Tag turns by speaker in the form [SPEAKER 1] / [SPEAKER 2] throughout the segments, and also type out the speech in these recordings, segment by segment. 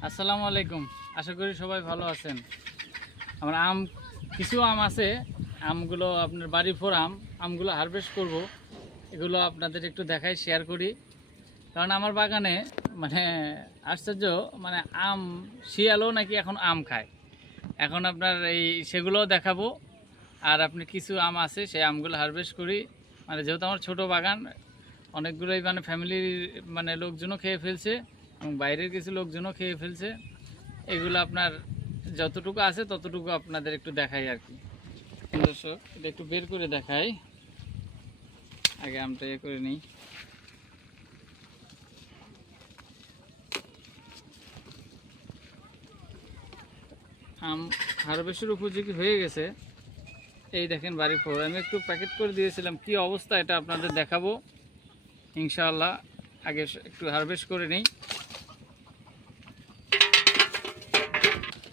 [SPEAKER 1] আসসালামু আলাইকুম। আশা করি সবাই ভালো আছেন। আমার আম, কিছু আম আছে। আমগুলো আপনার বাড়ি ফোর আম। আমগুলো হারভেস্ট করব। এগুলো আপনাদের একটু দেখাই শেয়ার করি। কারণ আমার বাগানে মানে আশ্চর্য মানে আম শিয়ালও নাকি এখন আম খায়। এখন আপনার এই সেগুলোও দেখাবো। আর আপনি কিছু আম আছে, সেই আমগুলো হারভেস্ট করি। মানে যেহেতু আমার ছোট বাগান, অনেকগুলোই মানে ফ্যামিলির মানে লোকজনও খেয়ে ফেলছে। এবং বাইরের কিছু লোকজনও খেয়ে ফেলছে। এগুলো আপনার যতটুকু আছে ততটুকু আপনাদের একটু দেখাই আর কি। দর্শক, এটা একটু বের করে দেখাই। আগে আমটা ইয়ে করে নিই। আম হারভেস্টের উপযোগী হয়ে গেছে। এই দেখেন বাড়ি ফোর। আমি একটু প্যাকেট করে দিয়েছিলাম। কি অবস্থা এটা আপনাদের দেখাবো। ইনশাআল্লাহ আগে একটু হারভেস্ট করে নিই।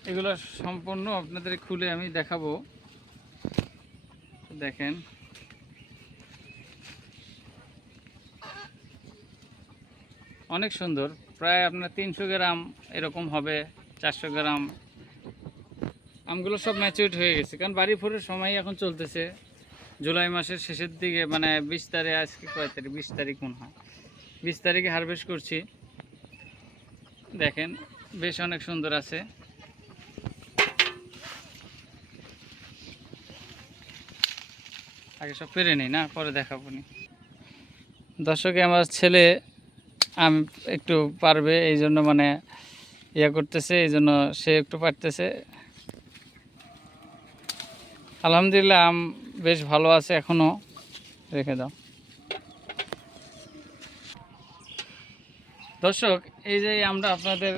[SPEAKER 1] এগুলো সম্পূর্ণ আপনাদের খুলে আমি দেখাবো। দেখেন। অনেক সুন্দর। প্রায় আপনার তিনশো গ্রাম এরকম হবে, চারশো গ্রাম। আমগুলো সব ম্যাচিউড হয়ে গেছে। কারণ বাড়ি ফোরের সময় এখন চলতেছে। জুলাই মাসের শেষের দিকে মানে বিশ তারিখ, আজকে কয় তারিখ? বিশ তারিখ মনে হয়। বিশ তারিখে হারভেস্ট করছি। দেখেন, বেশ অনেক সুন্দর আছে। আগে সব পেরে নিই না, পরে দেখাবো নি। দর্শকে আমার ছেলে আম একটু পারবে, এই জন্য মানে ইয়া করতেছে, এই জন্য সে একটু পারতেছে। আলহামদুলিল্লাহ, আম বেশ ভালো আছে এখনও। রেখে দাও। দর্শক, এই যে আমরা আপনাদের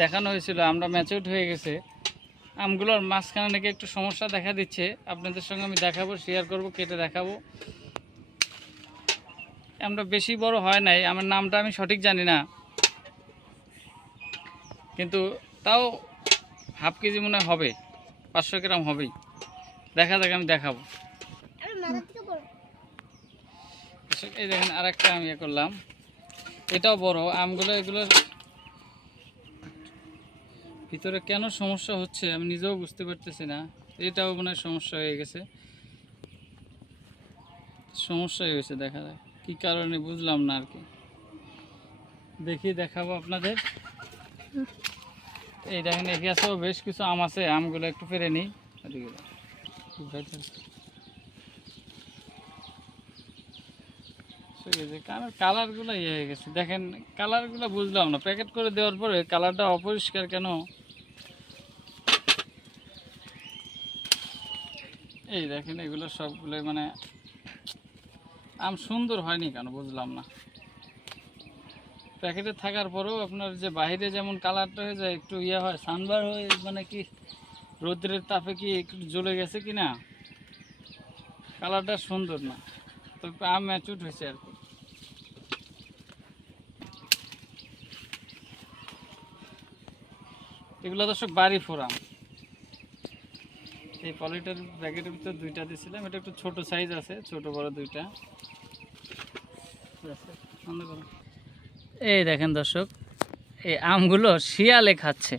[SPEAKER 1] দেখানো হয়েছিল, আমরা ম্যাচিউড হয়ে গেছে। আমগুলোর মাঝখানে নাকি একটু সমস্যা দেখা দিচ্ছে। আপনাদের সঙ্গে আমি দেখাবো শেয়ার করব, কেটে দেখাবো। আমরা বেশি বড় হয় নাই, আমার নামটা আমি সঠিক জানি না। কিন্তু তাও হাফ কেজি মনে হবে, পাঁচশো গ্রাম হবেই। দেখা যাক, আমি দেখাবো। এই দেখেন আর একটা আমি ইয়ে করলাম। এটাও বড়, আমগুলো, এগুলো ভিতরে কেন সমস্যা হচ্ছে আমি নিজেও বুঝতে পারতেছি না। এটাও মনে সমস্যা হয়ে গেছে। সমস্যা হয়ে গেছে দেখা যায় কী কারণে বুঝলাম না আর কি দেখি দেখাবো আপনাদের। এই দেখেন এগিয়ে আছেও বেশ কিছু আম আছে, আমগুলো একটু পেরে নিই। কালারগুলো ইয়ে হয়ে গেছে। দেখেন, কালারগুলো বুঝলাম না। প্যাকেট করে দেওয়ার পরে কালারটা অপরিষ্কার কেন? এই দেখেন, এগুলো সবগুলোই মানে আম সুন্দর হয়নি কেন, বুঝলাম না। প্যাকেটে থাকার পরেও আপনার যে বাইরে যেমন কালারটা হয়ে যায়, একটু ইয়ে হয়, সানবার হয়ে মানে কি রোদ্রের তাপে কি একটু জ্বলে গেছে কি না কালারটা সুন্দর না, তো আম ম্যাচুট হয়েছে আর কি। এগুলো দর্শক বাড়ি ফোরাম এই পলিটার প্যাকেটের ভিতর দুইটা দিয়েছিলাম এটা একটু ছোট সাইজ আছে, ছোট বড় দুইটা। এই দেখেন দর্শক, এই আমগুলো শিয়ালে খাচ্ছে।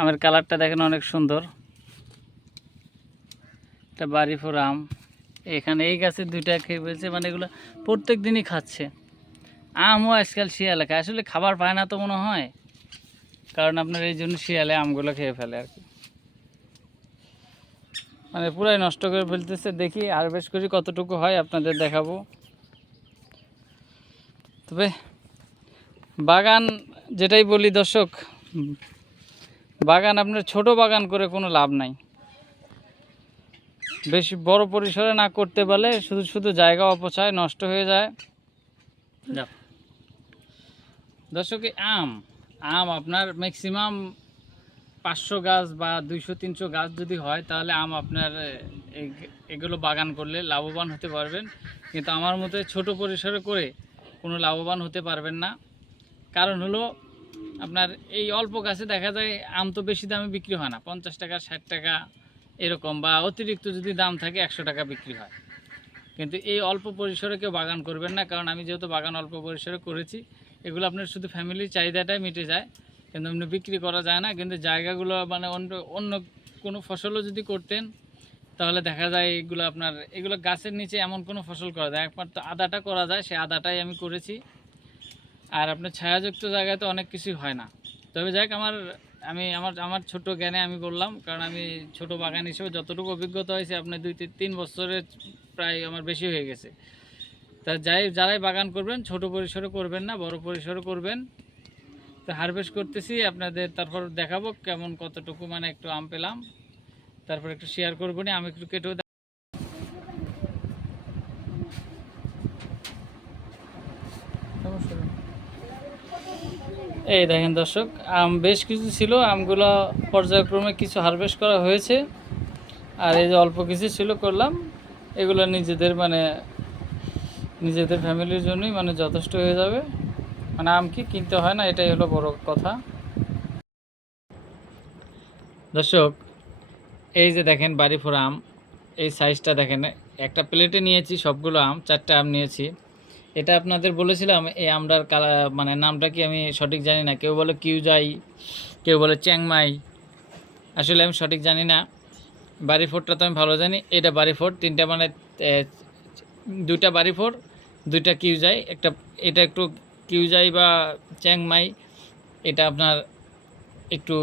[SPEAKER 1] আমের কালারটা দেখেন অনেক সুন্দর। এটা বাড়ি ফোর আম। এখানে এই গাছের দুইটা খেয়ে ফেলছে মানে এগুলো প্রত্যেক দিনই খাচ্ছে। আমও আজকাল শিয়ালে খায়। আসলে খাবার পায় না তো মনে হয়, কারণ আপনার এই জন্য শিয়ালে আমগুলো খেয়ে ফেলে আর কি। মানে পুরাই নষ্ট করে ফেলতেছে। দেখি হারভেস্ট করি কতটুকু হয় আপনাদের দেখাবো। তবে বাগান যেটাই বলি দর্শক বাগান আপনার ছোট বাগান করে কোনো লাভ নাই। বেশি বড় পরিসরে না করতে পারলে শুধু শুধু জায়গা অপচয় নষ্ট হয়ে যায়। দর্শক আম আম আপনার ম্যাক্সিমাম পাঁচশো গাছ বা দুইশো, তিনশো গাছ যদি হয়, তাহলে আম আপনার এগুলো বাগান করলে লাভবান হতে পারবেন। কিন্তু আমার মতে ছোট পরিসরে করে কোনো লাভবান হতে পারবেন না। কারণ হলো, আপনার এই অল্প গাছে দেখা যায় আম তো বেশি দামে বিক্রি হয় না, পঞ্চাশ টাকা, ষাট টাকা এরকম বা অতিরিক্ত যদি দাম থাকে একশো টাকা বিক্রি হয়। কিন্তু এই অল্প পরিসরে কেউ বাগান করবেন না, কারণ আমি যেহেতু বাগান অল্প পরিসরে করেছি, এগুলো আপনার শুধু ফ্যামিলির চাহিদাটাই মিটে যায়। কিন্তু এমনি বিক্রি করা যায় না, কিন্তু জায়গাগুলো মানে অন্য অন্য কোনো ফসলও যদি করতেন, তাহলে দেখা যায় এগুলো আপনার, এগুলো গাছের নিচে এমন কোনো ফসল করা যায় একমাত্র আদাটা করা যায়, সেই আদাটাই আমি করেছি। আর আপনার ছায়াযুক্ত জায়গায় তো অনেক কিছুই হয় না। তবে যাক আমার, আমি, আমার আমার ছোট জ্ঞানে আমি বললাম, কারণ আমি ছোট বাগান হিসেবে যতটুকু অভিজ্ঞতা হয়েছে আপনার দুই তিন- বছরের প্রায় আমার বেশি হয়ে গেছে। তা যাই, যারাই বাগান করবেন, ছোট পরিসরে করবেন না, বড় পরিসরে করবেন। তো হারভেস্ট করতেছি, আপনাদের তারপর দেখাবো কেমন কতটুকু মানে একটু আম পেলাম। তারপর একটু শেয়ার করব না, আমি একটু কেটেও এই দেখেন দর্শক, আম বেশ কিছু ছিল, আমগুলো পর্যায়ক্রমে কিছু হারভেস্ট করা হয়েছে। আর এই যে অল্প কিছু ছিল করলাম, এগুলো নিজেদের মানে নিজেদের ফ্যামিলির জন্যই মানে যথেষ্ট হয়ে যাবে। মানে আম কি কিনতে হয় না? এটাই হলো বড় কথা। দর্শক, এই যে দেখেন বাড়ি ফোর আম, এই সাইজটা দেখেন, একটা প্লেটে নিয়েছি সবগুলো আম, চারটে আম নিয়েছি। এটা আপনাদের বলেছিলাম, এই আমটার কালা মানে নামটা কি আমি সঠিক জানি না। কেউ বলে কিউজাই, কেউ বলে চ্যাংমাই। আসলে আমি সঠিক জানি না। বাড়ি ফোরটা তো আমি ভালো জানি। এটা বাড়ি ফোর তিনটা মানে দুইটা বাড়ি ফোর দুইটা কিউজাই, একটা, এটা একটু কিউজাই বা চ্যাংমাই, এটা আপনার একটু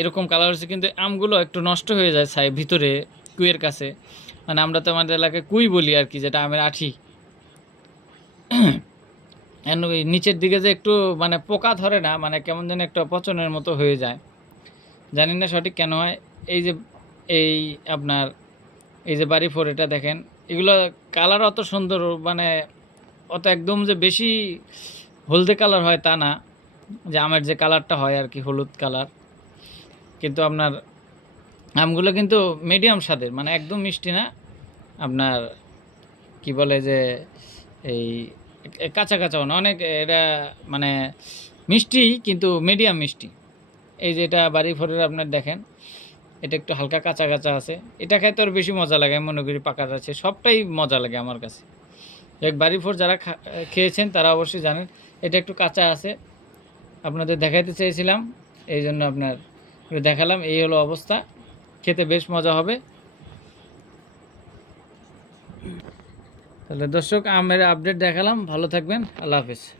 [SPEAKER 1] এরকম কালার হচ্ছে কিন্তু আমগুলো একটু নষ্ট হয়ে যায় সাই ভিতরে, কুইয়ের কাছে। মানে আমরা তো আমাদের এলাকায় কুই বলি আর কি, যেটা আমের আঠি। নিচের দিকে যে একটু মানে পোকা ধরে না মানে কেমন যেন একটা পচনের মতো হয়ে যায়। জানি না সঠিক কেন হয়। এই যে, এই আপনার, এই যে বাড়ি ফোর এটা দেখেন, এগুলো কালার অত সুন্দর মানে অত একদম যে বেশি হলদে কালার হয় তা না, যে আমের যে কালারটা হয় আর কি, হলুদ কালার। কিন্তু আপনার আমগুলো কিন্তু মিডিয়াম স্বাদের মানে একদম মিষ্টি না। আপনার কি বলে যে এই কাঁচা কাঁচাও না, অনেক এটা মানে মিষ্টি কিন্তু মিডিয়াম মিষ্টি। এই যে এটা বাড়ি ফোরের আপনার দেখেন, এটা একটু হালকা কাঁচা কাঁচা আছে। এটা খাইতে আর বেশি মজা লাগে মনে করি পাকার আছে, সবটাই মজা লাগে আমার কাছে। এক বাড়ি ফোর যারা খেয়েছেন তারা অবশ্যই জানেন এটা একটু কাঁচা আছে। আপনাদের দেখাইতে চেয়েছিলাম, এই জন্য আপনার দেখালাম। এই হলো অবস্থা। খেতে বেশ মজা হবে। তাহলে দর্শক, আমের আপডেট দেখালাম। ভালো থাকবেন। আল্লাহ হাফিজ।